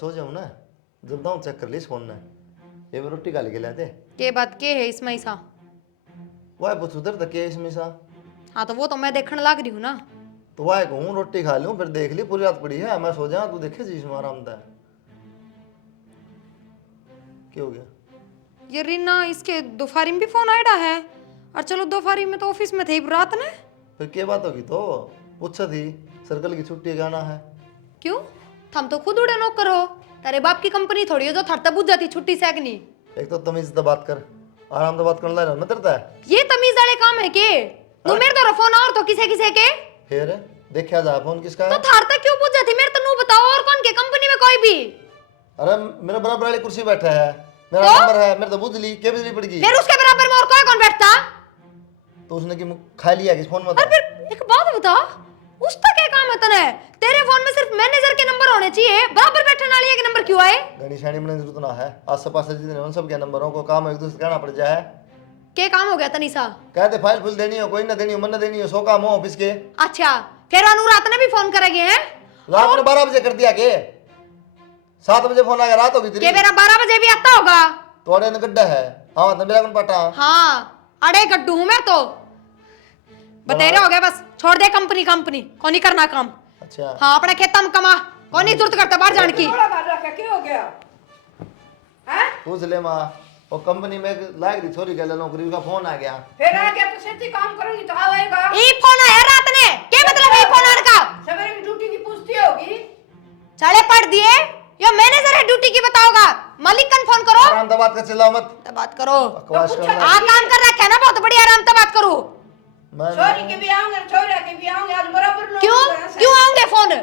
सो जाऊं ना, जब दाऊं चेक कर ली फोन ने। ये मैं रोटी खा के लाते के बात के है इसमें सा? वाह पूछ उधर तक के इसमें सा। हाँ तो वो तो मैं देखने लग रही हूँ ना। तो वाह कहूँ रोटी खा लूं फिर देख ली पूरी रात पड़ी है, मैं सो जाऊं तू देखे जी इसमें आराम था। क्या हो गया? ये रीना इसके दोपहरी में भी फोन आया है। और चलो दोपहरी में तो ऑफिस में थे रात ने। फिर क्या बात होगी? तो पूछा थी सर्कल की छुट्टी गाना है। क्यों? थम तो खुद उड़े नौकर हो। तेरे बाप की कंपनी थोड़ी है जो थरता बुझ जाती छुट्टी से अग्नि। एक तो तमीज से बात कर, आराम से बात करना ना तरता है। ये तमीज वाले काम है के? तू मेरे तो फोन और तो किसे किसे के? फिर देखा जा फोन किसका है? तो थरता क्यों बुझ जाती मेरे तो नू बताओ और कौन के कंपनी में कोई भी? अरे मेरे बराबर वाली कुर्सी बैठा है, मेरा तो? नंबर है, मेरे तो बुझली क्या बिजली पड़ गई। फिर उसके बराबर में और कोई कौन बैठता? तो उसने की खा लिया किस फोन में? और फिर एक बात बता, उसका क्या काम है तने? तेरे फोन में सिर्फ मैनेजर के नंबर होने चाहिए, बराबर बैठने वाले के नंबर क्यों आए? घनी शानी बनने की जरूरत ना है, आस पास जितने उन सब के नंबरों को काम एक दूसरे कहना पड़ जाए। क्या काम हो गया तनीसा? कहते फाइल फुल देनी हो, कोई ना देनी हो, मन ना देनी हो, सो काम हो ऑफिस के। अच्छा फिर अनुरात ने भी फोन करेंगे हैं? रात में 12 बजे कर दिया के 7 बजे फोन आ गया, रात होगी के तेरी। मेरा 12 बजे भी आता होगा। तोड़े ने गड्ढा है। हाँ तो मेरा कौन पटा? हाँ अड़े गड्ढू हूं मैं तो। बतेरे हो गए बस, छोड़ दे कंपनी कंपनी को नहीं करना काम। अच्छा हाँ अपने खेता में कमा, कौन नहीं जरूरत करता बाहर जाने की। क्या हो गया है? पूछ ले माँ, वो कंपनी में लायक थी छोरी के लिए नौकरी का फोन आ गया। फिर आ गया तो सच्ची काम करूंगी तो आएगा। ई फोन आया रात ने, क्या मतलब ई फोन आने का? सवेरे की ड्यूटी की पूछती होगी। साले पढ़ दिए, ये मैनेजर है ड्यूटी की बताओगा। मालिक कन फोन करो। आराम से बात कर, चिल्लाओ मत। तो बात करो। बकवास तो करना। हाँ काम कर रखा है ना बहुत बढ़िया, आराम से बात करो। छोरी के भी आऊंगे, छोरा के भी आऊंगे, आज बराबर लोग क्यों हैं, क्यों आऊंगे फोन?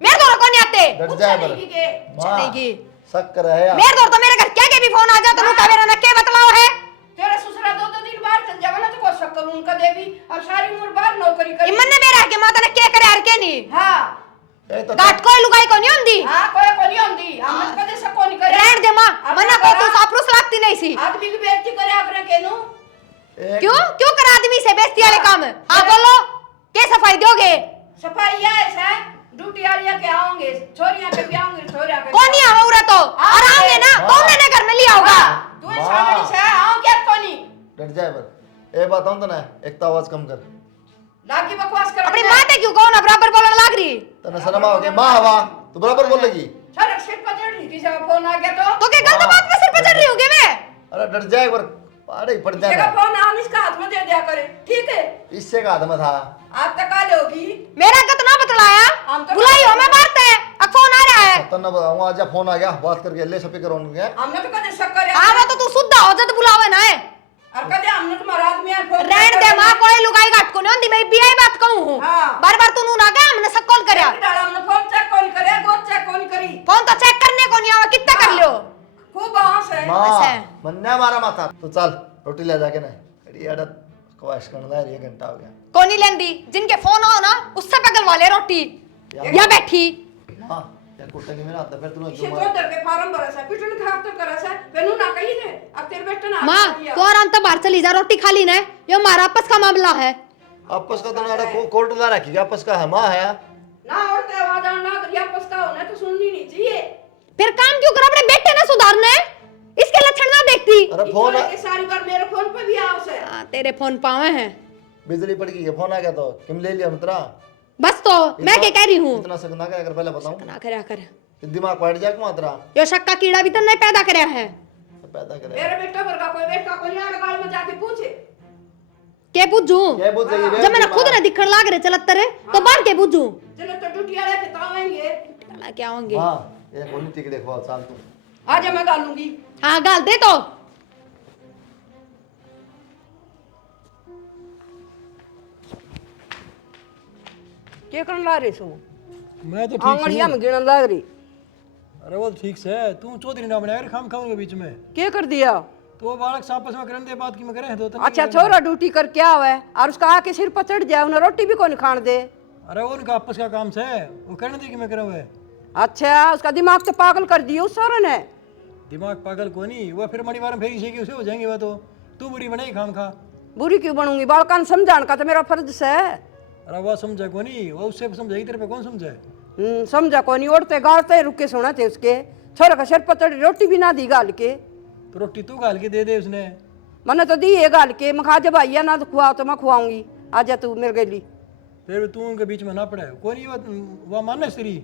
मेरे दौर को नहीं आते। डट पूछा जाए नहीं पर कि चलेगी। शक्कर है यार। मेरे दौर तो मेरे घर क्या के भी फोन आ जाता, नुका मेरा नक्के बतलाओ है। तेरा ससुरा दो दिन बाहर चल जावा ना तो को शक्कर उनका देवी अब सारी उम्र बाहर नौकरी करी। इमन ने मेरा के माता ने क्या करे हर के नहीं। हां ए तो गाट कोई लुगाई को नहीं होंदी। हां कोई को नहीं होंदी, हम कदे सको नहीं करे। रहन दे मां, मना को तो सापरुस लगती नहीं सी। आदमी की बेइज्जती करे आपने केनु। क्यों क्यों कर आदमी से बेइज्जती वाले काम? हां बोलो, क्या सफाई दोगे? सफाई ऐसा ड्यूटी वालियां के आओगे, छोरियां के भी आऊंगे, छोरियां के कौन नहीं आऊंगा तो आराम ना, कौन ने घर में लिया होगा? तू सामने से आओ क्या कोनी डट जाए पर ए बताऊं तो ना, एक तो आवाज कम कर। लागी बकवास कर अपनी मां ते क्यों कहो ना बराबर बोलने लग रही? तने शर्म आओगे मां हवा तू बराबर बोल लगी। सर सिर पर चढ़ रही किसी का फोन आ गया तो क्या गलत बात पे सिर पे चढ़ रही होगी मैं? अरे डट जाए पर अरे पड़ किसी का जाए। फोन आने इसका हाथ में दे दिया करे, ठीक है? इससे का हाथ में था। आप तक आ होगी मेरा कितना बतलाया? हम तो बुलाई हो मैं बात है, अब फोन आ रहा है। तन्ना बताऊंगा, आज फोन आ गया, बात करके ले स्पीकर ऑन किया। हमने तो कदे शक करे आवा तो तू शुद्ध हो जद बुलावे ना है। और कदे हमने तुम्हारा आदमी आ फोन रहन दे मां, कोई लुगाई घाट को नहीं होंदी, मैं बीआई बात कहूं हूं। हाँ। बार-बार तू नू ना क्या हमने सब कॉल करया। डाला हमने फोन चेक कौन करे, गोद चेक कौन करी। फोन तो चेक करने को नहीं आवा, कितना कर लियो? खूब आवाज है। मां ऐसे। मन्ने मारा माथा तो चल रोटी ले जाके ना अड़ी अड़त क्वाश करना है, 1 घंटा हो गया। कोनी लेंदी, जिनके फोन हो ना उससे पगल वाले रोटी या बैठी। हां या कोटे के मेरा हाथ फिर तूने इसे तो डर के फार्म भरा सा, पिटन खा तो करा सा, बेनु ना कही थे। अब तेरे बेटे ना मां तू आराम से बाहर चली जा, रोटी खा ली ना, ये हमारा आपस का मामला है। आपस का तो ना कोर्ट ला रखी, आपस का है मां है ना। और ते आवाज आना करिया पछता होना तो सुननी नहीं चाहिए। फिर काम क्यों कर अपने बेटे ने सुधारना है? इसके लक्षण ना देखती। अरे फोन के सारी बार मेरे फोन पे भी आओ से। तेरे फोन पावे हैं। बिजली पड़ गई है, फोन आ गया तो किम ले लिया मित्रा। बस तो मैं क्या कह रही हूँ? इतना शक ना कर, अगर पहले बताऊं ना करया कर, दिमाग पड़ जाए मात्रा यो शक का कीड़ा भी तो नहीं पैदा करया है। पैदा करे मेरे बेटा पर का कोई बेटा को नहीं आ गाल में जाके पूछे के पूछू? क्या बोल रही है? जब मैंने खुद ने दिखण लाग रहे चलत रे तो बाहर के पूछू? चलो तो ड्यूटी वाले के तावेंगे। क्या होंगे? हां ये कोनी टिक देखो साल तू आज मैं गालूंगी। हाँ गाल दे तो। के करन ला रे सो? मैं तो ठीक आंगड़िया में गिणन लाग रही। अरे वो ठीक से है, तू चौधरी ना बनाया खाम खाऊंगे बीच में। के कर दिया? तो वो बालक आपस में करने दे बात की मैं करे तो अच्छा छोरा ड्यूटी करके आवे और उसका आके सिर पर चढ़ जाए, उन्हें रोटी भी कौन खान दे। अरे वो उनका आपस का काम से वो करने दे कि मैं करे हुए। अच्छा उसका दिमाग तो पागल कर दिया उस सारे ने। दिमाग पागल को नहीं, वो फिर मणिवार में फेरी शेकी उसे हो जाएंगे। वो तो तू बुरी बनाई खाम खा। बुरी क्यों बनूंगी? बालकान समझाने का तो मेरा फर्ज है। अरे वो समझा को नहीं, वो उससे समझाएगी, तेरे पे कौन समझाए? समझा को नहीं, उड़ते गाड़ते रुके सोना थे उसके। छोरा का सिर पतड़ रोटी भी ना दी गाल के। तो रोटी तू गाल के दे दे उसने। मैंने तो दी है गाल के, मैं खा जब आइया ना तो खुआओ तो मैं खुआऊंगी, आ जा तू मेरे गली। फिर तू उनके बीच में ना पड़े, कोई नहीं वो माने श्री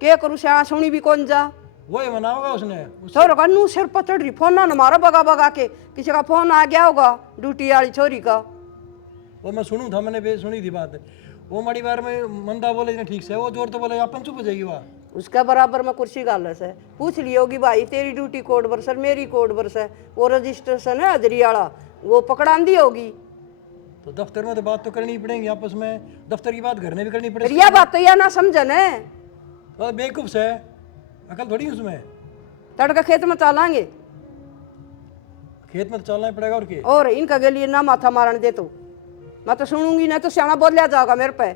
क्या करूँ श्याँ सुनी भी कौन जा। वही मना होगा उसने छोरा का नू सिर पतड़ रही, फोन ना मारा बगा बगा के, किसी का फोन आ गया होगा ड्यूटी वाली छोरी का। वो मैं सुनू था, मैंने सुनी थी बात। वो मड़ी बार में मंदा बोले ना ठीक से, वो जोर तो बोले अपन चुप हो जाएगी वहाँ। उसका बराबर में कुर्सी गालस है, पूछ ली होगी भाई तेरी ड्यूटी कोड वर्ष है मेरी कोड वर्ष है, वो रजिस्ट्रेशन है हजरी वाला वो पकड़ांदी होगी। तो दफ्तर में तो बात तो करनी ही पड़ेगी आपस में, दफ्तर की बात घर में भी करनी फिर पड़ेगी। यह बात तो यह ना समझन है, तो बेवकूफ से अकल थोड़ी उसमें। तड़का खेत में चालांगे, खेत में तो चलना ही पड़ेगा और क्या। और इनका के लिए ना माथा मारने दे तो मैं तो सुनूंगी, नहीं तो सियाना बोल लिया जाएगा मेरे पे।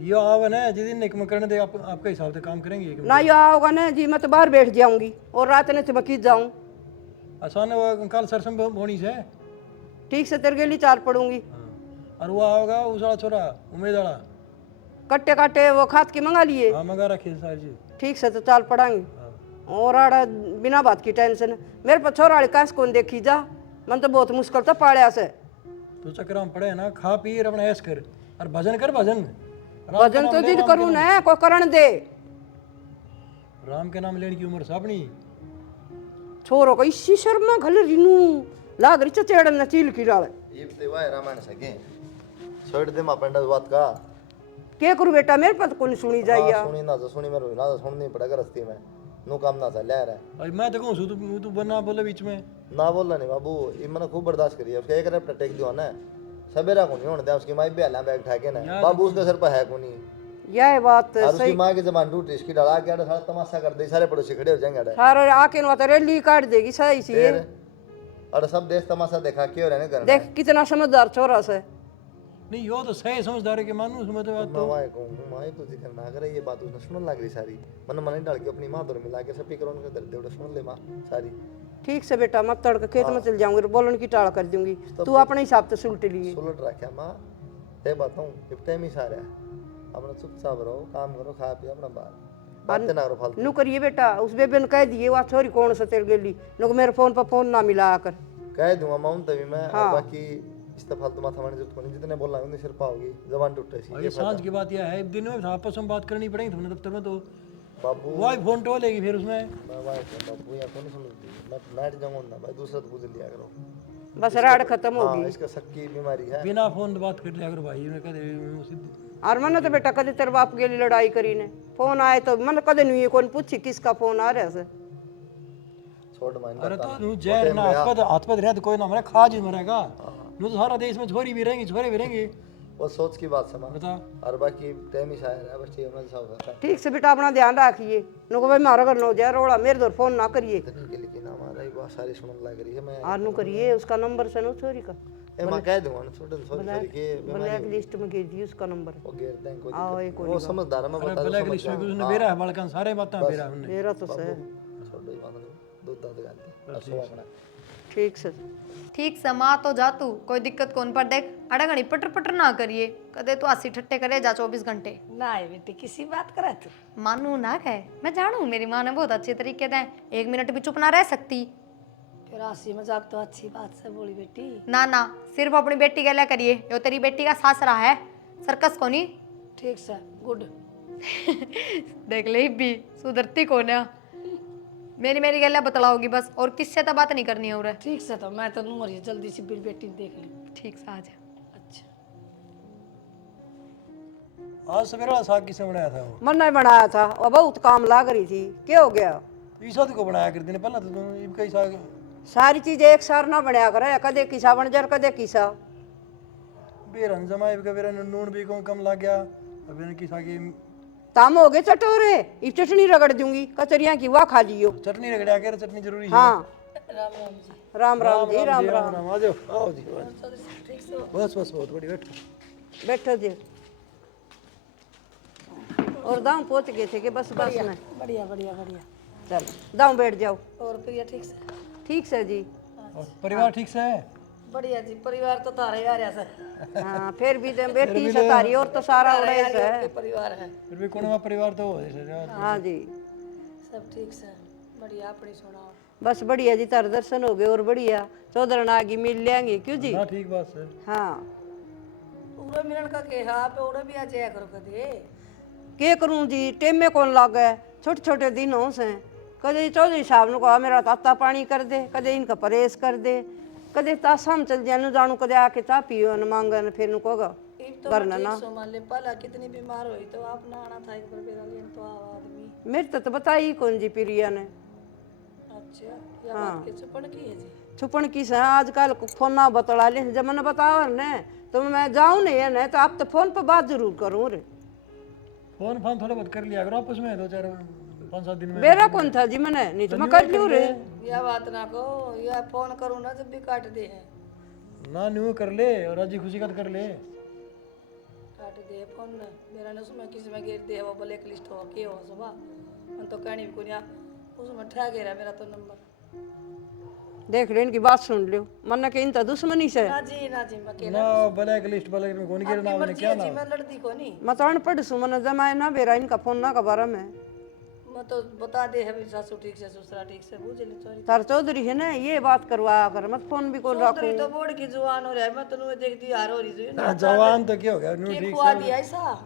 यो आवन है जिस दिन एक में करने दे आपके हिसाब से काम करेंगे। ना यो होगा ना जी, मैं तो बाहर बैठ जाऊंगी और रात ने तो मैं की जाऊं। आसान है वो कल सरसम होनी से। ठीक से तेरे के लिए चार पड़ूंगी। और वो होगा उस वाला छोरा उम्मीद वाला, कट्टे काटे वो खाद के मंगा लिए। हाँ मंगा रखे सारी चीज। ठीक से तो चाल पड़ांगे। और आड़ा बिना बात की टेंशन मेरे पर छोरा वाले कैस कौन देखी जा, मन तो बहुत मुश्किल था पाड़िया से। तो चक्कर में पड़े ना, खा पी अपना ऐश कर और भजन कर भजन। राम के भजन नाम तो ले, जिद राम के करूँ नाम। ना कोई करण दे। राम के नाम लेने की उम्र से अपनी। छोरो को इसी शर्मा घल रिनू लाग रही चेड़न न चील की डाल। ये ते वाय रामायण सके छोड़ दे मा पंडा बात का। के करूँ बेटा मेरे पर कौन सुनी जाइया। सुनी ना तो सुनी मेरे ना तो सुननी पड़ेगा रस्ते में, नु काम ना चल रहा है। अरे मैं तो कहूँ तू बना बोले बीच में। ना बोलना नहीं बाबू, ये मैंने खूब बर्दाश्त करी है। उसका एक रैप्ट टेक दिया ना सवेरा को नहीं होने दिया, उसकी माई भी हला बैग ठाके ना बाबू उसके सर पर है को नहीं। यह बात और उसकी सही। माँ की जबान टूट इसकी डाला के सारा तमाशा कर दे, सारे पड़ोसी खड़े हो जाएंगे अड़े। सारे आके न तो रैली काट देगी सही सी। फिर और सब देश तमाशा देखा क्यों रहने करना। देख कितना समझदार छोरा से। नहीं यो तो सही समझदार है कि मानू उसमें तो बात मैं वहाँ कहूँ माँ तो जिक्र ना करे, ये बात उसने सुनने लग रही सारी। मन मन डाल के अपनी माँ दोनों मिला के सभी करोड़ के दर्द उड़े सुन ले माँ सारी। ठीक से बेटा मैं तड़के खेत में चल जाऊंगी, बोलन की टाल कर दूंगी, तू अपने हिसाब से सुलट लिए। सुलट रखा माँ ये बताऊँ इफ टाइम ही सारा है अपना चुपचाप रहो, काम करो, खा पिया अपना बातें ना करो फालतू। नू करिए बेटा उस बेबे ने कह दिए वह छोरी कौन सा तेरे गेली नुक मेरे फोन पर फोन ना मिला कर कह दूंगा माउन तभी मैं। हाँ। और बाकी इस तो फालतू माथा मारने जरूरत नहीं, जितने बोलना है उतनी सिर पाओगी, जबान टूटे सी। ये सांझ की बात यह है, दिन में आपस में बात करनी पड़ेगी तुमने दफ्तर में। तो बाबू वही फोन टो लेगी फिर उसमें। मैं बाबू या कौन सुनती, मैं नाट जाऊंगा ना भाई, दूसरा तो पूछ लिया करो। बस राड खत्म हाँ, होगी। इसका शक्की बीमारी है। बिना फोन बात कर लिया करो भाई, मैं कहते और मैंने तो बेटा कदे तेरे बाप के लिए लड़ाई करी ने, फोन आए तो मन कदे नहीं कौन पूछी किसका फोन आ रहा है। छोड़ मान अरे तो नू जहर ना हाथ पद रहे तो कोई ना मरे, खा जी मरेगा। नू तो सारा देश में छोरी भी रहेंगी छोरे भी रहेंगे। वो सोच की बात समा बता और बाकी टाइम ही शायर है, बस ठीक है सब होता है। ठीक से बेटा अपना ध्यान रखिए, नुको भाई मारा कर नो जाए रोड़ा मेरे दौर फोन ना करिए। इतनी के लिए ना हमारा ही बहुत सारी सुनने लग रही है। मैं और नु करिए उसका नंबर से नो छोरी का ए मैं कह दूंगा ना छोटे सॉरी के ब्लैक लिस्ट में गिर दिए उसका नंबर। वो घेर दें कोई आओ दिक्कत एक नहीं। वो समझदार है, मैं बता ब्लैक लिस्ट में उसने बेरा है बालकन सारे बातें बेरा हमने। मेरा तो सही छोड़ दो बात नहीं, दूध दाद गालते और सो अपना ठीक से। ठीक से माँ तो जा तू, कोई दिक्कत कौन पर देख अड़ा घड़ी पटर पटर ना करिए, कदे तू 80 ठट्टे करे जा 24 घंटे ना है बेटी किसी बात करा तू। मानू ना कहे, मैं जानू मेरी माँ ने बहुत अच्छे तरीके से 1 मिनट भी चुप ना रह सकती। फिर हंसी मजाक तो अच्छी बात से बोली बेटी। ना ना सिर्फ अपनी बेटी के लिए करिए, यो तेरी बेटी का सासरा है सर्कस को नहीं। ठीक से गुड। देख ले भी सुधरती कौन है, मेरी गला बतलाओगी बस, और किससे तो बात नहीं करनी है। और ठीक से तो मैं तो नूर ही जल्दी से फिर बेटी ने देख ली। ठीक से आ जा। अच्छा आज सवेरा साग किसने बनाया था वो? मन ने बनाया था और बहुत काम लाग रही थी, क्या हो गया। ईसा को बनाया कर देने पहला तो तुम इनका साग सारी चीजें एक सार ना बनया करे, कदे किसा बन जार कदे किसा। बेरन जमाई का बेरन नून भी कम लग गया। अब इनकी किसा की ताम हो गए चटोरे, ये चटनी रगड़ दूंगी कचरिया की, वाह खा लियो। चटनी रगड़ा के चटनी जरूरी है। हाँ राम राम जी। राम राम जी राम राम। आ जाओ आओ जी बस बस बहुत बड़ी बैठ बैठो जी। और दाम पहुंच गए थे कि बस बस में। बढ़िया बढ़िया बढ़िया। चल दाम बैठ जाओ। और प्रिया ठीक से। ठीक से जी। और परिवार ठीक से है? बढ़िया जी, परिवार तो तारा ही आ रहा से। हाँ फिर भी तो बेटी सतारी और तो सारा उड़े से है। परिवार है। फिर भी कोणवा परिवार तो हो जैसे हाँ जी सब ठीक से बढ़िया अपनी सुनाओ। बस बढ़िया जी, तार दर्शन हो गए और बढ़िया चौधरन आगे मिल लेंगे क्यों जी। ना ठीक बात है। हाँ उड़ो मिलन का के हाँ पे उड़ो भी आ जाया करो कदे। के करूं जी, टेम में कौन लागे, छोटे छोटे दिनों से कदे चौधरी साहब ने कहा मेरा ताता पानी कर दे, कदे इनका परहेज कर दे, कदे तासाम चल जाए जानू, कदे आके चा पियो न मांगन फिर नु कहोगा एक तो करना ठीक ना। सो मान ले पहला कितनी बीमार हुई तो आप ना आना था एक बार बेरा लेन तो आवा आदमी। मेरे तो बताई कौन जी प्रिया ने। अच्छा या बात के चुपड़ की है जी। छुपन की से आजकल फोन ना बतला ले, जब मैंने बताओ ने तो मैं जाऊं नहीं है ना, तो आप तो फोन पर बात जरूर करूं रे। फोन फोन थोड़ा बहुत कर लिया करो आपस में, 2-4-5-7 दिन में। बेरा कौन था जी, मैंने नहीं तो मैं कर लूं रे। या बात ना को या फोन करूँ ना जब भी काट दे है। ना न्यू कर ले और राजी खुशी का कर ले। काट दे फोन ना मेरा ना उसमें किसी में गिर दे वो ब्लैक लिस्ट हो के हो सुबह मन तो कहनी भी कुनिया उसमें ठा गया मेरा तो नंबर। देख ले इनकी बात सुन लियो, मन के इन तो दुश्मनी से ना जी मैं के ना ब्लैक लिस्ट ब्लैक में कौन गिर ना मर्जी क्या है ना। जी मैं लड़ती को नहीं। मैं तो अनपढ़ सु, मन जमाए ना बेरा इनका फोन ना का बारे में। मैं तो बता दे है भी सासू ठीक से ससुरा ठीक से बुझ ले चोरी। तार चौधरी है ना, ये बात करवा कर मत फोन भी कौन चौधरी रखूं। तो बोर्ड की जुबान हो रहा है मैं तो नुए देखती हार हो रही जो ना जवान तो क्या हो गया न्यू के ठीक खुआ से। दिया ऐसा।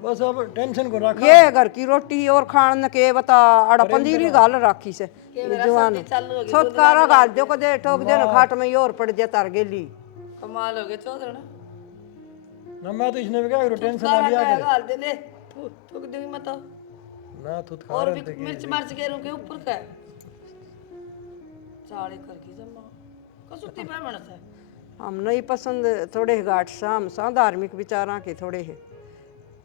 बस अब टेंशन को रखा। ये घर की रोटी और खान के बता अड़ा पंजीरी गाल राखी से जवान छुटकारा गाल दो कदे ठोक दे ना खाट में और पड़ जाए तार गेली। कमाल हो गया चौधरी ना। ना मैं तो इसने भी क्या करूं, टेंशन ना सारा लिया क्या कर। गाल दे ले ठोक दूंगी मैं तो। ना तू खा और रहे भी मिर्च मर्च के के ऊपर का है। चाड़े करके जमा कसुती पे मनस है। हम नहीं पसंद थोड़े घाट शाम सा धार्मिक विचारा के थोड़े है,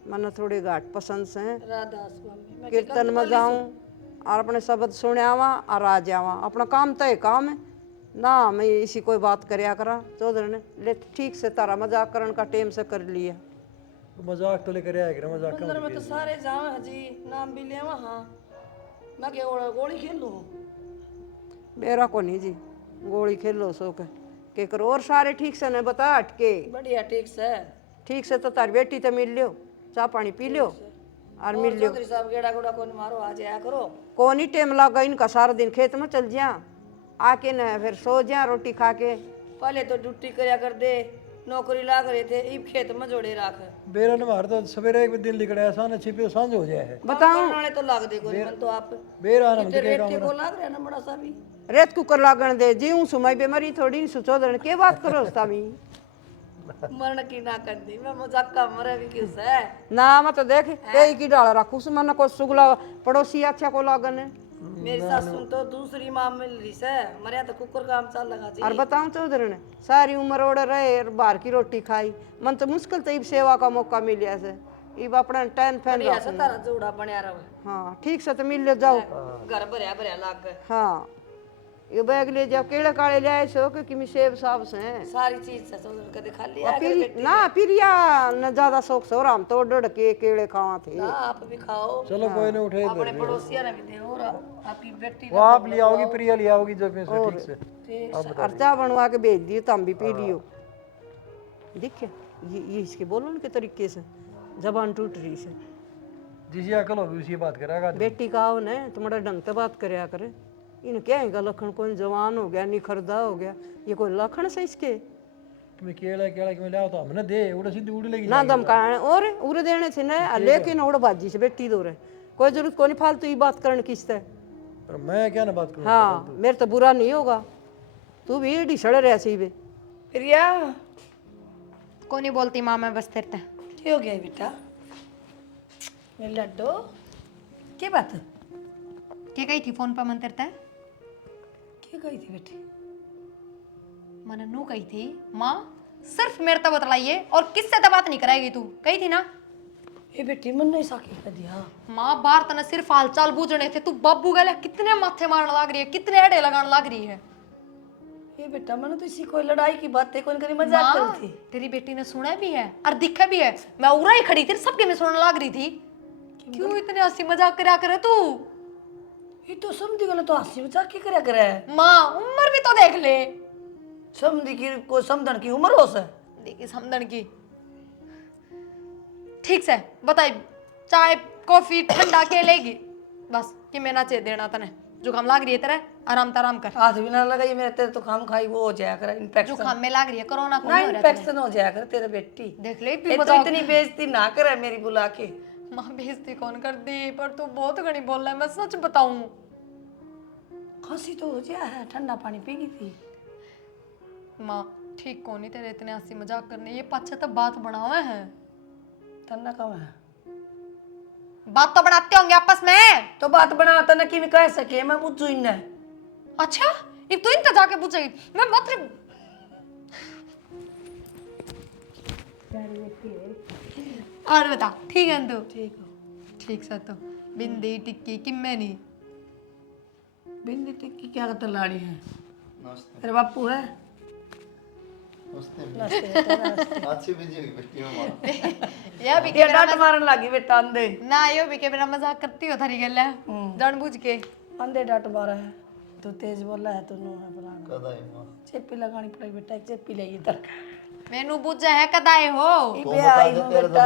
मन थोड़े घाट पसंद से राधा स्वामी मैं कीर्तन में जाऊं और अपने शब्द सुनावा और आ जावा, अपना काम तय काम है ना। मैं इसी कोई बात करया करा चौधरी ने ले ठीक से तारा मजाक करन का टेम से कर लिया। मजाक तो लेकर आया कर, मजाक अंदर में तो सारे जावे हजी नाम भी लेवा हां मैं के गोली खेल लूं। मेरा को नहीं जी, गोली खेलो सो के करो और सारे ठीक से ने बता अटके बढ़िया ठीक से ठीक से तो तार बेटी तो मिल लियो, चाह पानी पी लियो और मिल लियो। चौधरी साहब गेड़ा गुड़ा कौन मारो आ जाया करो। कौन ही टेम लगा इनका, सारा दिन खेत में चल जा आके न फिर सो जा रोटी खा के। पहले तो ड्यूटी करया कर दे नौकरी लाग रहे थे इब खेत में जोड़े राख। बेरा ने मार तो सवेरे एक दिन लिखड़ा है सान छिपे सांझ हो जाए है। बताऊं वाले तो लाग दे कोई मन तो आप बेरा ना इतने रेत के को लाग रहा है ना बड़ा सा भी। रेत कुकर लागण दे जीऊं सुमाई बेमारी थोड़ी नहीं सुचोदन के बात करो तामी मरण की ना कर दी मैं मजाक का मरे भी किस है ना मत देख कई की डाल रखू से मन को सुगला पड़ोसी अच्छा को लागन है। मेरी सासू तो दूसरी माँ मिल रही से मरे तो कुकर काम चल लगा जी। और बताऊं चौधरी ने सारी उम्र ओढ़ रहे और बाहर की रोटी खाई, मन तो मुश्किल तो इब सेवा का मौका मिलिया से इब अपना टैन फैन बढ़िया से तारा जोड़ा बनया रहो। हाँ ठीक से तो मिल ले जाओ। घर भरया भरया लाग गए हाँ ये बैग ले जाओ, केले काले ले आए सो कि किमी सेब साब से सारी चीज से चौधरी कदे खा लिया ना पिरिया न ज्यादा शौक से और हम तो डड़ के केले खावा थे। ना आप भी खाओ चलो कोई नहीं उठे अपने पड़ोसिया ने भी दे और आपकी बेटी वो आप ले आओगी प्रिया ले आओगी जब में से ठीक से। और चाह बनवा के भेज दियो तो हम भी पी लियो। देखिए ये इसके बोलो के तरीके से जबान टूट रही से। जिसी अकल होगी उसी बात करेगा। बेटी का हो न तुम्हारा ढंग से बात करया करे, इन क्या है लखन कौन जवान हो गया निखरदा हो गया, ये कोई लखन से इसके तुम्हें केला केला के में ले आओ तो हमने दे उड़ा सीधी उड़ लेगी ना दम का और उरे देने से न लेकिन उड़ बाजी से बेटी दो रहे कोई जरूरत कोई नहीं फालतू ये बात करने किसते। पर मैं क्या ना बात करूं। हाँ मेरे तो बुरा नहीं होगा, तू भी एडी सड़ रहा सी बे। प्रिया को नहीं बोलती माँ मैं बस तेरते क्या हो गया बेटा मेरे लड्डू क्या बात है क्या कही थी फोन पर मन तेरते क्या कही थी बेटी। मैंने नू कही थी माँ सिर्फ मेरे तब बतलाइए और किससे तो बात नहीं कराएगी तू, कही थी ना। ये बेटी मन नहीं साकी कर दिया माँ बाहर तने सिर्फ हालचाल बूझने थे, तू बाबू गले कितने माथे मारने लग रही है, कितने अड़े लगाने लग रही है। ये बेटा मैंने तो इसी कोई लड़ाई की बातें कौन करी मजाक माँ, कर थी। तेरी बेटी ने सुना भी है और दिखा भी है, मैं उरा ही खड़ी थी सबके में सुनने लग रही थी। क्यों इतने हंसी मजाक करा करे तू। ये तो समझी गलो तो हंसी मजाक की करया करे। माँ उम्र भी तो देख ले, समझी की को समझन की उम्र हो से देखी समझन की। ठीक से बताई चाय कॉफी ठंडा के लेगी बस कि मैं ना चे देना तने जुकाम लाग रही है तेरे आराम कर हाथ भी ना लगाइए मेरे, तेरे तो खाम खाई वो हो जाया कर इन्फेक्शन। जुकाम में लाग रही है कोरोना को ना नहीं हो रहा है इन्फेक्शन हो जाया कर तेरे बेटी। देख ले ये तो इतनी बेइज्जती ना करे मेरी बुला के। माँ बेइज्जती कौन कर दी पर तू बहुत घनी बोल रहा है मैं सच बताऊं खांसी तो हो जाया है, ठंडा पानी पी गई थी। माँ ठीक कौन ही तेरे इतने हंसी मजाक करने ये पाछे तो बात बनावे हैं ठंडा कब है बात तो बनाते होंगे आपस में तो बात बनाता ना कि मैं कह सके, मैं पूछू इन्हें। अच्छा ये तू इनका जाके पूछेगी मैं मतलब और बता ठीक है तू ठीक सा तो बिंदी टिक्की किम्मे नहीं भिंडी टिक्की क्या करते लाड़ी है नमस्ते तेरे बापू है नमस्ते अच्छी बिजी हुई बेटी में ये भी ये डांट मारन लगी बेटा अंधे ना यो भी के मेरा मजाक करती हो थारी गल है जानबूझ के अंधे डांट मारा है। तू तेज बोला है, तू नो है पुराना कदा है मां चेपी लगानी पड़ेगी बेटा, एक चेपी ले इधर। मैनू बुझे है कदाए हो इबे आई हो बेटा,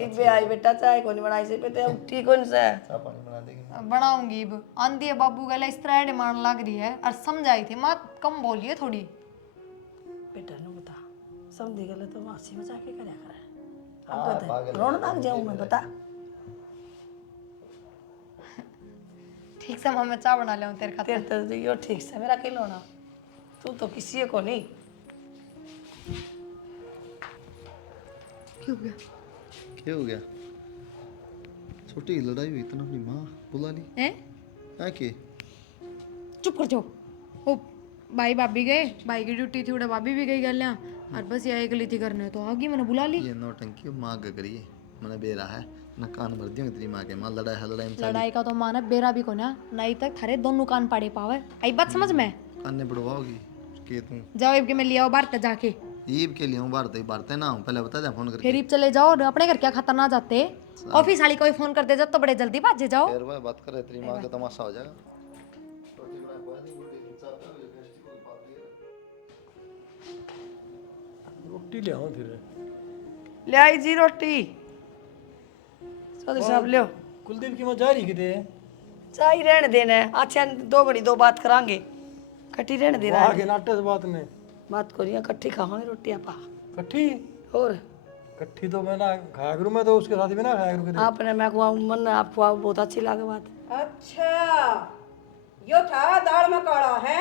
इबे आई बेटा, चाय कौन बनाई से बेटा, उठी कौन से चाय पानी बना देगी बनाऊंगी अब आंधी है बाबू गला इस तरह डिमांड लग रही है और समझाई थी माँ कम बोलिए थोड़ी बेटा नु बता समझी गले तो हंसी मजाक के करया करे अब तो रोन लग जाऊं मैं बता। ठीक से मैं चाय बना ले तेरे खातिर तेरे तो यो ठीक से मेरा किलो ना, तू तो किसी को नहीं। क्या हो गया छोटी लड़ाई हुई इतना अपनी माँ बुला ली हैं के चुप कर जाओ ओ भाई भाभी गए भाई की ड्यूटी थी उड़ा भाभी भी गई गल और बस ये एक ली थी करने तो आगी मैंने बुला ली ये नौटंकी माँ का करिए मैंने बेरा है ना कान भर दियो तेरी माँ के माँ लड़ाई है लड़ाई में लड़ाई का तो माना बेरा भी को ना नहीं तक थारे दोनों कान पाड़े पावे आई बात समझ में कान बढ़वाओगी के तू जाओ इब के मैं लिया बाहर जाके ईब के लिए हूँ बारते ना हूँ पहले बता दे फोन करके फिर ईब चले जाओ और अपने घर क्या खतर ना जाते ऑफिस वाली कोई फोन कर दे जब तो बड़े जल्दी भाजे जाओ फिर भाई बात करे तेरी माँ का तमाशा हो जाएगा रोटी ले आओ फिर ले आई जी रोटी चौधरी साहब लियो। कुलदीप की मां जा रही किते चाय रहने देना है, अच्छा दो घड़ी दो बात करांगे, कट्ठी रहने देना है। आगे नाटे से बात में बात करिए कट्ठी खावांगे रोटी आपा कट्ठी और कट्ठी तो मैं ना खाया करूं, मैं तो उसके साथ भी ना खाया करूं किते आपने मैं खुआऊं मन आप खुआओ बहुत अच्छी लगे बात। अच्छा यो था दाल में काला है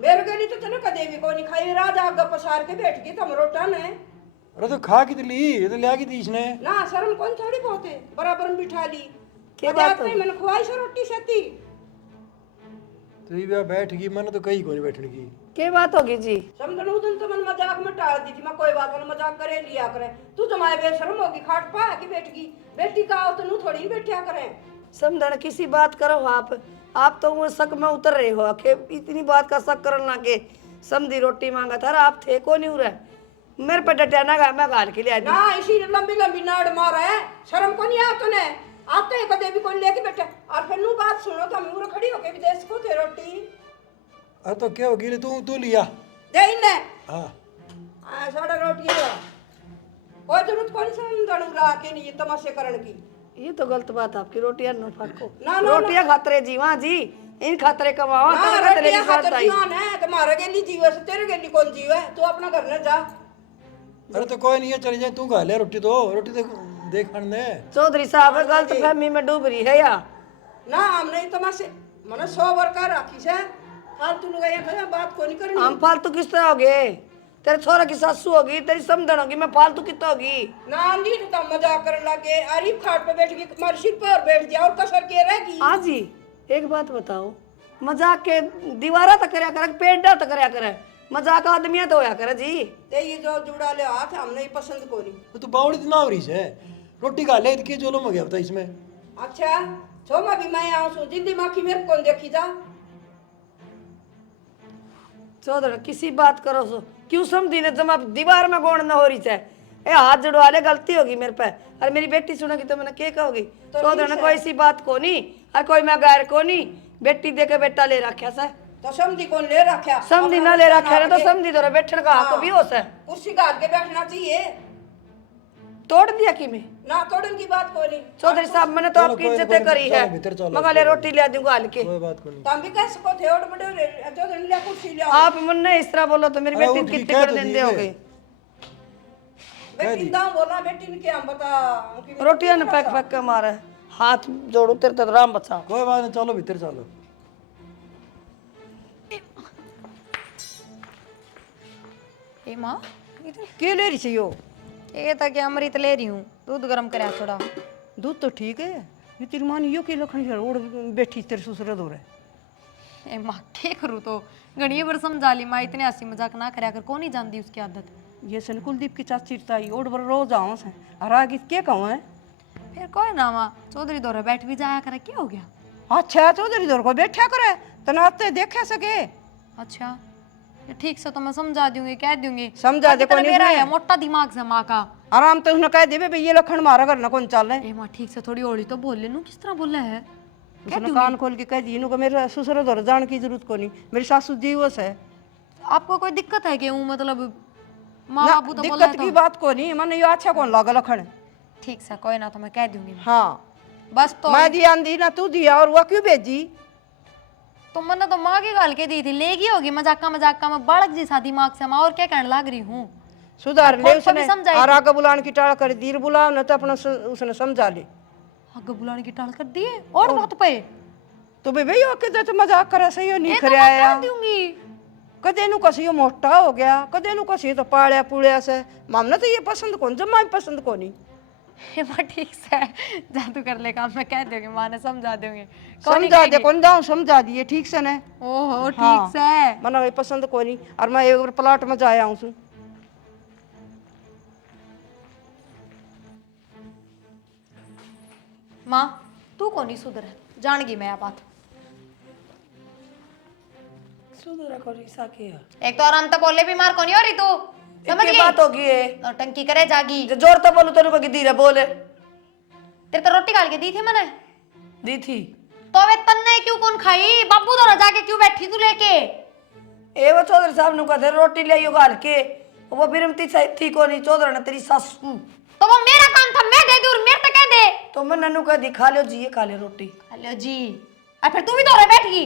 मेरे गली तो तने कदे भी कोनी खाई राज आग पसार के बैठ गई तुम रोटा ने अरे तो खा कित ली ये तो लिया की थी इसने ना शर्म कौन थोड़ी बहुत है बराबर में बिठा ली क्या मजाक बात हो नहीं मैंने खुआई से रोटी सेती तो ये बैठ गई, मैंने तो कहीं को नहीं बैठने की। क्या बात होगी जी? समझ लो दिन तो मैंने मजाक में टाल दी थी मैं कोई बात मैंने मजाक करे लिया करे तू तो माए बेशरम होगी खाट पा की बैठ गई बेटी का हो तो नू थोड़ी बैठा करे समझण किसी बात करो आप तो वो शक में उतर रहे हो कि इतनी बात का शक करन लगे। समझी रोटी मांगा था आप थे को नहीं उरे मेरे पे डटिया ना मैं गाल के लिए ना इसी लंबी लंबी नाड़ मार है शर्म को नहीं आ तूने आते ही कदे भी कोई लेके बैठे और फिर नू बात सुनो तो मैं खड़ी होके विदेश को थे रोटी अरे तो क्या होगी तू लिया दे इन्ने हाँ साढ़ा रोटी है कोई जरूरत कौन समझण रहा के नहीं तमाशे करन की ये तो गलत बात आपकी रोटियां न फाको ना, ना, रोटियां खातरे जीवा जी इन खातरे कमावा ना तेरे खातरे रोटियां की बात खातर आई। जीवन है तुम्हारे गेली जीव है तेरे गेली कौन जीव है तू अपना घर न जा अरे तो कोई नहीं है चली जाए, तू खा ले रोटी तो देख दे। चौधरी साहब गलत फहमी में डूब रही है या ना हम नहीं तमाशे मने 100 बार कर राखी से फालतू लुगाइया खया बात को नहीं करनी हम फालतू किस तरह होगे? तेरे छोरा की सासू होगी, तेरी समझन होगी, मैं फालतू कितना होगी? ना ली तो मजाक करने लगे अरीब खाट पे बैठ गई तुम्हारे सिर पे और बैठ गया और कसर के रहेगी हाँ जी एक बात बताओ मजाक के दीवारा तक करया करे पेड़ तक करया करे मजाक आदमिया तो होया करे जी। ते ये जो जुड़ा ले हाथ हम नहीं पसंद को नहीं तो बावड़ी इतना हो रही है रोटी खा ले के जोलो में गया बता इसमें। अच्छा छो मैं भी मैं आऊं सु जिंदी माखी मेरे कौन देखी जा चौधरी किसी बात करो सो क्यों समझी ने जमा दीवार में गोण न हो रही है ए हाथ जुड़वा ले गलती होगी मेरे पे और मेरी बेटी सुनेगी तो मैंने क्या कहोगी? चौधरी ने कोई सी बात को नहीं और कोई मैं गैर को नहीं बेटी दे के बेटा ले रखा से तो समझी कौन ले रखा समझी ना ले रखा है तो समझी तो बैठने का हक भी हो से कुर्सी का आगे बैठना चाहिए तोड़ दिया कि मैं ना तोड़न की बात कोई नहीं। चौधरी साहब मैंने तो आपकी इज्जतें करी है मगर ले रोटी ले दूंगा हल्के कोई बात को नहीं। तुम भी कह सको थे और बड़े जो दिन ले कुर्सी ले आप मन ने इस तरह बोलो तो मेरी बेटी कितनी कर देंदे होगे बेटी दाम बोला बेटी ने क्या हम बता उनकी रोटियां ने पैक पैक के मारे हाथ जोड़ू तेरे तक राम बचा कोई बात नहीं, चलो भीतर चलो। ए माँ के ले रही छी यो? ये था कि अमृत ले रही हूँ, दूध गर्म करा थोड़ा। दूध तो ठीक है, ये तेरी माँ यो के लखन है ओढ़ बैठी तेरे ससुर दो ए माँ क्या करूँ तो घड़ी बार समझा ली माँ, इतने हंसी मजाक ना करा कर, कौन नहीं जानती उसकी आदत। ये सन कुलदीप की चाची ताई ओढ़ बर रोज आओ से और आगे के कहूँ है? फिर कोई ना माँ, चौधरी दौरे बैठ भी जाया करे, क्या हो गया। अच्छा चौधरी दौर को बैठा करे तनाते देखे सके। अच्छा ये ठीक से तो मैं समझा दूंगी, कह दूंगी। समझा दे, बाकी कोई तेरा मेरा नहीं है मोटा दिमाग से माँ का। आराम तो उसने कह दे ये लखन मारा करना कौन चल ए माँ ठीक से थोड़ी ओढ़ी तो बोल ले नू, किस तरह बोला है। उसने कान खोल के कह दी इनको मेरे ससुर दौर जाने की जरूरत को नहीं, मेरी सासू जीवस है। आपको कोई दिक्कत है कि हूँ मतलब माँ ना, बाबू तो बोला दिक्कत की बात को नहीं, मैंने यो अच्छा कौन लगा लखन। ठीक से कोई ना, तो मैं कह दूंगी। हाँ बस तो मैं दिया दी ना तू दिया और वो क्यों भेजी? तो मैंने तो माँ की गाल के दी थी, लेगी होगी मजाका मजाका में बालक जी सा दिमाग से माँ, और क्या कहने लग रही हूँ। सुधार ले खुद को भी उसने समझाई और आगे बुलान की टाल कर दीर बुलाओ न तो अपना उसने समझा ले। आगे बुलाने की टाल कर दिए और बात पे तो भाई यो के तो मजाक करे सही हो नहीं ये तो करे मैं आया कह दूंगी। कदे नु कसी यो मोटा हो गया, कदे नु कसी तो पाड़या पुड़या से मामना तो ये पसंद कौन जमा पसंद को नहीं। हे माँ ठीक से जादू कर ले काम, मैं कह दूंगी, माँ ने समझा दूंगी। समझा दे कौन दाऊं समझा दिए ठीक से ने। ओहो ठीक हाँ। से। मना ये पसंद को नहीं और मैं एक बार प्लाट में जाया हूँ। माँ तू कौन ही सुधर है, जान गई मैं यह बात। सुधरा को रिसा किया एक तो आराम तो बोले बीमार कौन ही हो रही तू, समझ इतनी गई। बात होगी है और टंकी करे जागी। जो जोर तो बोलू तेरे को धीरे बोले तेरे तो रोटी डाल के दी थी मैंने, दी थी तो वे तन्ने क्यों कौन खाई, बाबू तो जाके क्यों बैठी तू लेके। ए वो चौधरी साहब ने कहा रोटी ले आइयो गाल के, वो बिरमती थी को नहीं चौधरी ने तेरी सासू, तो वो मेरा काम था, मैं दे दूं, मेरे तो कह दे। तो मैं नन्नू कह दी खा लो जी, ये खा ले रोटी। हेलो जी, और फिर तू भी दौरे बैठ गई।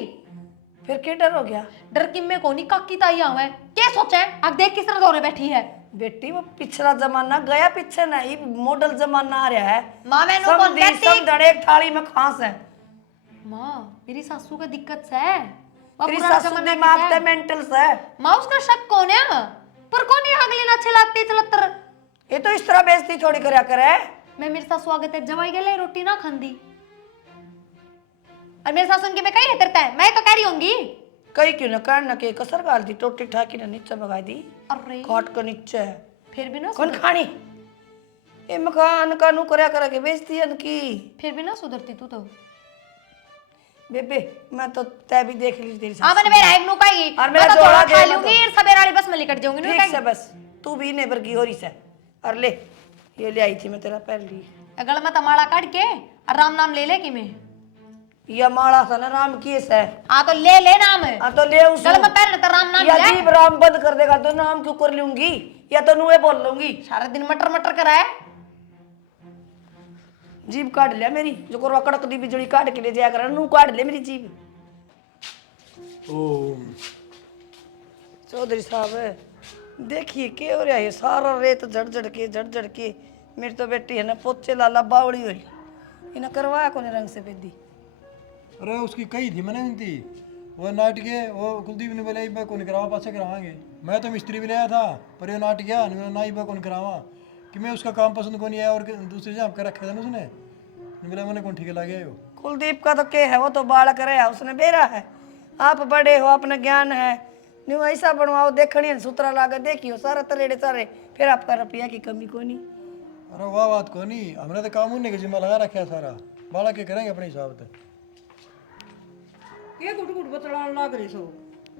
फिर क्या डर हो गया? डर कि मैं कोनी काकी ताई आऊं है, क्या सोचा है, अब देख किस तरह दौरे बैठी है। बेटी वो पिछला जमाना गया, पीछे नहीं मॉडल जमाना आ रहा है। माँ मैंने सब कौन दी, कहती। सब धड़े एक थाली में खास है। माँ मेरी सासू का दिक्कत से है, वो तेरी पुराना सासू जमाना की दिमाग है। ते मेंटल से। माँ उसका शक कौन है, पर कौन है अगले ना चलाते चलतर। ये तो इस तरह बेइज्जती थोड़ी करया करे। मैं मेरी सासू आगे ते जवाई गले रोटी ना खांदी, और मेरी सासू की मैं कही है तेरता है, मैं तो कह रही होंगी। कई क्यों न करना के कसर गाल दी, टोटी ठाकी ने नीचे भगा दी, अरे खाट के नीचे। फिर भी ना कौन खानी ये मकान का नु करया करे के बेइज्जती की। फिर भी ना सुधरती तू तो। बेबे मैं तो तय भी देख ली तेरी हाँ मैंने मेरा एक नु कही, और मेरा मैं तो जोड़ा थोड़ा खा दे लूंगी और सवेरे वाली बस में लिकट जाऊंगी। ठीक से बस तू भी नेबर की हो रही से। और ले ये ले आई थी मैं तेरा पहली अगल में तमाड़ा काट के और राम नाम ले ले कि मैं या माड़ा सा ना राम की है। आ तो ले ले नाम है, हाँ तो ले उस गल में पैर तो राम नाम या ले। जीभ राम बंद कर देगा तो नाम क्यों कर लूंगी, या तो नुए बोल लूंगी। सारा दिन मटर मटर कराए। जीभ काट लिया मेरी, जो को कड़क दी बिजली काट के ले जाया कर, नू काट ले मेरी जीभ। ओम चौधरी साहब देखिए क्या हो रहा है, सारा रेत झड़ झड़ के मेरी तो बेटी है ना पोचे लाला बावड़ी हुई, इन्हें करवाया कौन रंग से बेदी। अरे उसकी कही थी मैंने थी वो नाट के, वो कुलदीप ने बोला इबा कौन करावा, पासे करावांगे। मैं तो मिस्त्री भी लाया था पर ये नाट गया ना इबा कौन करावा कि मैं उसका काम पसंद को नहीं आया और दूसरे जगह कर रखा था ना उसने, बोला मैंने कौन ठीक लगे हो। कुलदीप का तो क्या है, वो तो बालक रहा उसने बेरा है, आप बड़े हो अपना ज्ञान है, नहीं ऐसा बनवाओ देखनी सुतरा लागे देखियो सारा तरेड़े सारे, फिर आपका रुपया की कमी को नहीं। अरे वाह बात को नहीं, हमने तो काम उन्हें के जिम्मा लगा रखा है सारा, बाला के करेंगे अपने हिसाब से। के गुट गुट बतलान लाग रही सो।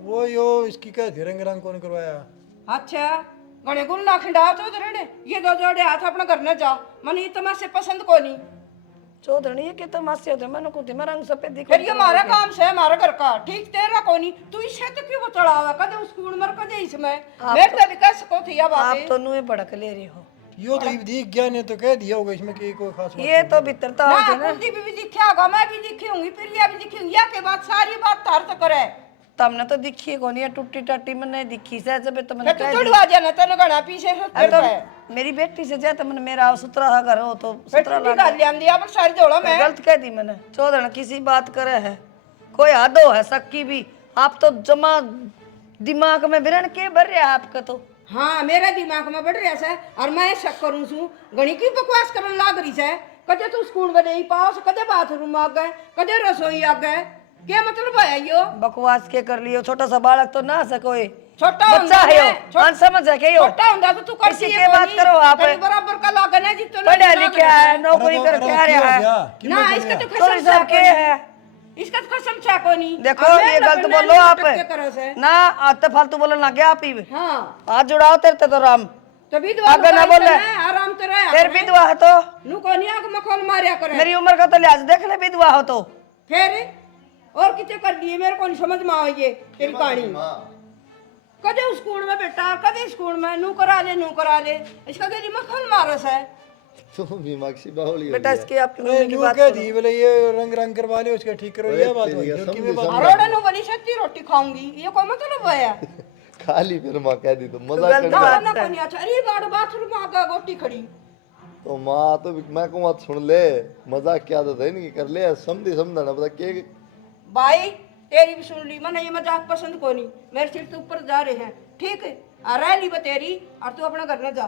वो यो इसकी क्या थी रंग रंग कौन करवाया। अच्छा गणे गुल ना खिंडा तो रे ये दो जोड़े हाथ अपना घर न जा, मन ये तमाशे पसंद को नहीं। चौधरी ये के तमाशे होते मैंने को मैं रंग सफेद दिखो। फिर ये हमारा काम से हमारा घर का ठीक तेरा को नहीं, तू इसे तो क्यों बतलावा, कदे उस कूड़ मर कदे इसमें मैं तो भी कह सको थी या आप बात तो नुए भड़क ले रहे हो। यो तो दिख गया ने तो कह दिया होगा इसमें कि कोई खास बात ये तो भीतरता ना होती ना कुलदीप भी दिखा होगा, मैं भी दिखी होंगी, प्रिया भी दिखी होंगी, या के बाद सारी बात तार तो करे। तमने तो दिखी को नहीं टूटी टाटी मैंने दिखी से जब तो मैंने फिर तो चढ़वा जाना तेन घना पीछे से अरे तो मेरी बेटी से जाए तो मैंने मेरा सुतरा सा घर हो तो सुतरा टूटी गाल लिया दिया पर सारी जोड़ा मैं गलत कह दी मैंने चौधरी किसी बात करे है कोई हद हो है सक्की भी आप तो जमा दिमाग में बिरन के भर रहा है आपका तो हाँ मेरे दिमाग में बढ़ रहा है और मैं शक करूं छू घणी की बकवास करने लाग रही है। कदे तू स्कूल में नहीं पास, कदे बाथरूम आ गए, कदे रसोई आ गए, क्या मतलब है यो? बकवास के कर लियो छोटा सा बालक तो ना सकोए छोटा बच्चा है यो समझ है के यो छोटा होता तो तू किसी करती के बात करो आप बराबर का लागन है जितना पढ़ा लिखा है नौकरी करके आ रहा है ना इसका तो तो खसम सब के है इसका तो खसम चा को नहीं। देखो ये गलत बोलो आप ना आते फालतू बोलने लग गया आप ही हाँ हाथ जुड़ाओ तेरे तो राम तो विधवा अगर ना बोले आराम तो रहे फिर विधवा है तो नु को नहीं आंख मखौल मारिया करे मेरी उम्र का तो लिहाज देख ले विधवा हो तो फिर और कितने कर दिए मेरे को नहीं समझ में आ ये तेरी कहानी। कदे स्कूल में बेटा कदे स्कूल में नू करा ले इसका तेरी मखौल मारस है। तुम भी माक्सी बाहुली बेटा इसकी आपकी नहीं मम्मी की न्यू बात कह दी बोले ये रंग करवा लियो उसका ठीक करो ये बात हुई तेरी कि मैं बात अरोड़ा नु बनी सच्ची रोटी खाऊंगी ये कोई मतलब है? खाली फिर माँ कह दी तो तो मजाक गलत कर बात ना कोनी अच्छा अरे गाड़ बाथरूम में आगा गोटी खड़ी तो माँ तो मैं कहूँ बात सुन ले, मजाक क्या आदत है नहीं कर ले समझी समझना पता के भाई तेरी भी सुन ली मैंने ये मजाक पसंद को नहीं, मेरे सिर से ऊपर जा रहे हैं ठीक है आ रहा ली तेरी और तू अपना घर न जा।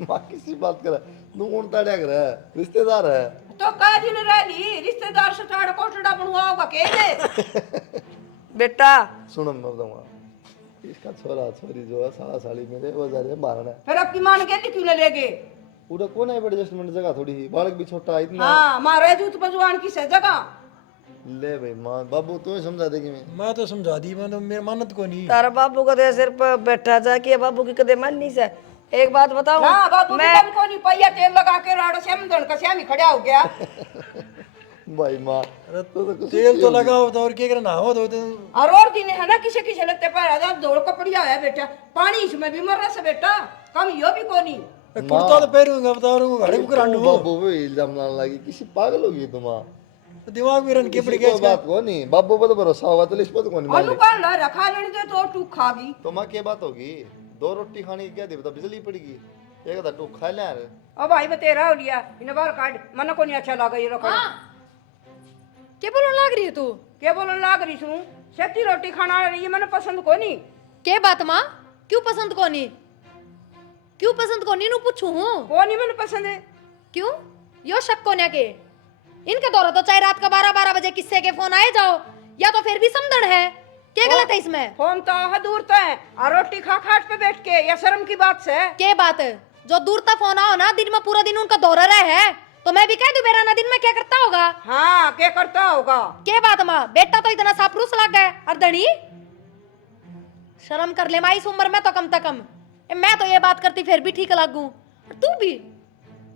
माँ किसी बात कर तू कौन ताड़ा कर है रिश्तेदार है तो कह दिन रह ली रिश्तेदार से ताड़ कोटड़ा बनवा होगा के दे बेटा सुनो मैं बताऊंगा इसका छोरा छोरी जो है साला साली मेरे वो जा रहे हैं मारना है फिर आपकी मान के क्यों न लेगे? पूरा कौन है एडजस्टमेंट जगह थोड़ी बालक भी छोटा इतना हाँ मारे जूत बजवान की से जगह ले भाई माँ बाबू तुम्हें समझा देगी मैं तो समझा दी मैं तो मेरी मानत को नहीं तारा बाबू का तो सिर पर बैठा जा कि बाबू की कदे मन नहीं से एक बात बताऊं ना बाबू मैं को नहीं पहिया तेल लगा के राड़ से हम का श्यामी खड़ा हो गया भाई माँ अरे तो कुछ तेल तो लगाओ तो और क्या करना हो तो और दिन है ना किसी किसी लगते पर आजाद दौड़ कपड़िया है बेटा पानी इसमें भी मर रहा से बेटा कम यो भी को नहीं कुर्ता तो पहनूंगा बता रहा हूँ घड़े को करांडू बाबू भी इल्जाम लाने लगी किसी पागल होगी तुम दिमाग में रन के पड़ किसी गया को बात को नहीं बाबू पर तो भरोसा होगा तो इस पर तो कौन मान ले अनुपाल ला रखा लेने दे तो टूक खागी तो माँ क्या बात होगी दो रोटी खाने की क्या दे बता बिजली पड़ेगी एक था टूक खा ले यार ओ भाई बतेरा हो लिया इन बार काट मन को नहीं अच्छा लगा ये रखा क्या बोलने लग रही है तू? क्या बोलन लाग रही छू सेती रोटी खाना ये मैंने पसंद को नहीं के बात माँ क्यों पसंद कोनी? क्यों पसंद कोनी नु पूछू हूँ को नहीं मैंने पसंद है क्यों यो शक कोन्या के इनके दौरा तो चाहे रात का 12-12 बजे किससे के फोन आए जाओ या तो फिर भी समझण है क्या गलत है इसमें? फोन तो है दूर तो है और रोटी खा खाट पे बैठ के या शर्म की बात से के बात है जो दूर तक फोन आओ ना दिन में पूरा दिन उनका दौरा रहे है तो मैं भी कह दूं मेरा ना दिन में क्या करता होगा? हाँ क्या करता होगा के बात माँ बेटा तो इतना सापरूस लग गए और धनी शर्म कर ले माँ इस उम्र में तो कम से कम मैं तो ये बात करती फिर भी ठीक लगू और तू भी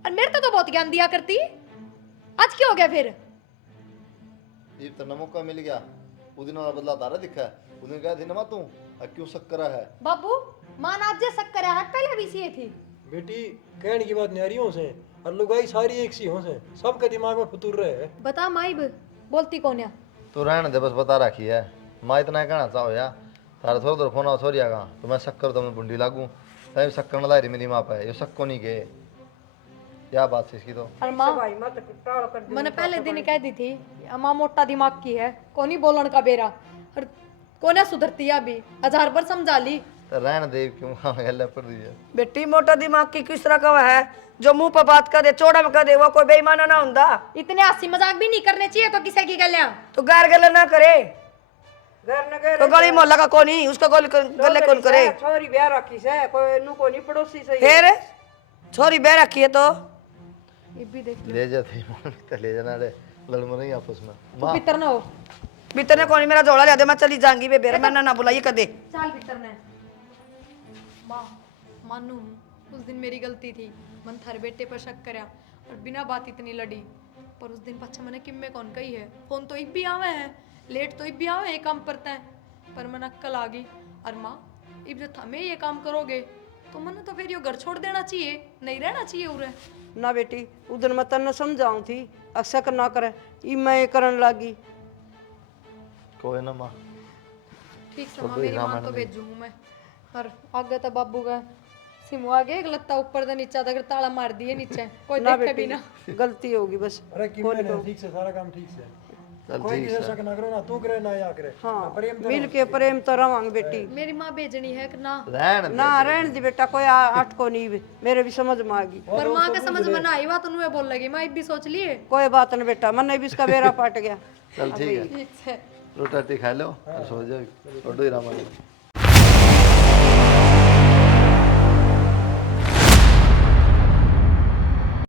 और मेरे तो बहुत ज्ञान दिया करती आज क्या हो गया फिर? ये तो ना मौका मिल गया उस दिन वाला बदला तारा दिखा है उस दिन कहा थी ना तू क्यों शक्कर है बाबू माँ आज जे शक्कर है पहले भी सी थी बेटी कहने की बात नारियों से और लुगाई सारी एक सी हो से सबके दिमाग में फतूर रहे है बता माई बोलती कौन है? तो रहने दे बस बता रखी है माँ इतना कहना चाहो यार तारा थोड़ा देर फोन आओ छोरिया का तो मैं शक्कर तो मैं बुंडी लागू तभी शक्कर न ला रही मेरी माँ पे ये शक्को नहीं के क्या बात है इसकी तो और माँ भाई मत टाल कर दे मैंने पहले दिन कह दी थी अम्मा मोटा दिमाग की है कोनी बोलन का बेरा और कोने सुधरती है अभी 1000 बार समझा ली तो रहने दे क्यों गल पड़ रही है बेटी मोटा दिमाग की किस तरह का है जो मुंह पर बात कर दे चौड़ा में कर दे वो कोई बेईमाना ना हुंदा इतने हंसी मजाक भी नहीं करने चाहिए तो किसी की गलियां तो गार गले ना करे घर न घर तो गली मोहल्ला का कौन ही उसका गले कौन करे छोरी ब्याह रखी से कोई नु को नहीं पड़ोसी से फिर छोरी बह रखी है तो ये भी देख ले जाते तो ले जाना रे लड़ मरेंगे आपस में तू भीतर ना हो भीतर ने कौन मेरा जोड़ा लिया दे मैं चली जाऊंगी बेबेर मैंने ना बुलाई कदे चाल भीतर ने माँ मानू उस दिन मेरी गलती थी मन थारे बेटे पर शक करया और बिना बात इतनी लड़ी पर उस दिन पच्छा मैंने किम में कौन कही है फोन तो इब भी आवे है लेट तो इब भी आवे एक काम करता है पर मन अक्कल आ गई और माँ इब जो थमे ये काम करोगे तो मैंने तो फिर यो घर छोड़ देना चाहिए, नहीं रहना चाहिए उरे। ना बेटी उधर मैं तन्ने समझाऊं थी अक्सर ना करे ई मैं करन लागी। कोई ना माँ, ठीक से माँ, मेरी माँ तो भेजू हूँ मैं। और आगे तो बाबू का सिमू आगे एक लत्ता ऊपर से नीचा तक ताला मार दिए नीचे, कोई ना देखे भी बेटी ना। गलती होगी बस। अरे कि मैंने ठीक से सारा काम ठीक से चल कोई ठीक किसी शक ना करे, ना तू करे ना या करे। हाँ प्रेम मिल के प्रेम तो रवांग बेटी। मेरी माँ भेजनी है कि ना, रहन दे। ना रहन दी बेटा कोई आठ को नहीं मेरे भी समझ में आ गई। पर माँ के समझ में ना आई बात, उन्हें बोल लगी मैं भी सोच लिए। कोई बात नहीं बेटा मन भी इसका बेरा पाट गया। चल ठीक है, ठीक है। रोटी खा लो और सो जाओ, रोटी रामा।